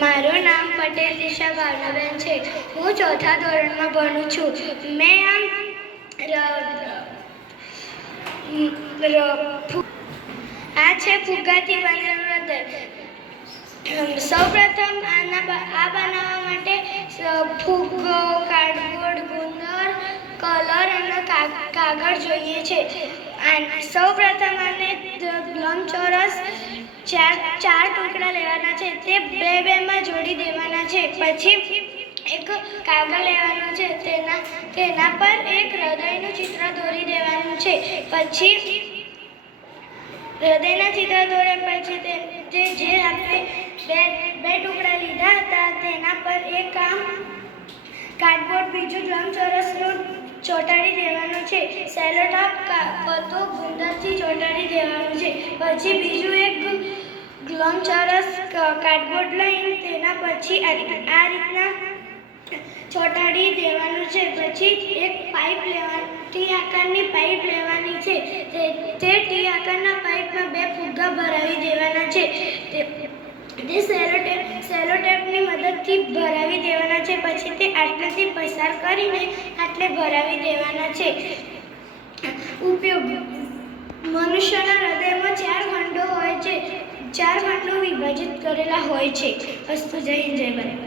મારું નામ પટેલ દિશા ભાવનાબેન છે. હું ચોથા ધોરણમાં ભણું છું. મેં આ છે ફુગ્ગાથી બનેલું હૃદય. સૌપ્રથમ આ બનાવવા માટે ફુગ્ગો, કાર્ડબોર્ડ, ગુંદર, કલર અને કાગળ જોઈએ છે. સૌપ્રથમ આને લંબચોરસ ચાર ટુકડા લેવાના છે. તે બે માં જોડી દેવાના છે. પછી એક કાગળ લેવાનું છે. તેના પર એક હૃદયનું ચિત્ર દોરી દેવાનું છે. પછી હૃદયના ચિત્ર દોર્યા પછી જે આપણે બે ટુકડા લીધા હતા તેના પર એક કાર્ડબોર્ડ બીજું લંબચોરસનું ચોંટાડી દેવાનું છે. સેલોટેપ પત્તો ગુંદરથી ચોંટાડી દેવાનું છે. પછી બીજું એક લંબચોરસ કાર્ડબોર્ડ લઈને તેના પછી આ રીતના ચોંટાડી દેવાનું છે. પછી એક પાઇપ ટી આકારની પાઇપ લેવાની છે. તે ટી આકારના પાઇપમાં બે ફુગ્ગા ભરાવી દેવાના છે. તે સેલોટેપની મદદથી ભરાવી દેવાના છે. પછી તે આટલેથી પસાર કરીને આટલે ભરાવી દેવાના છે. ઉપયોગ: મનુષ્યના હૃદયમાં 4 ખંડો હોય છે. 4 ખંડો વિભાજિત કરેલા હોય છે. અસ્તુ. જય હિન્દ, જય ભારત.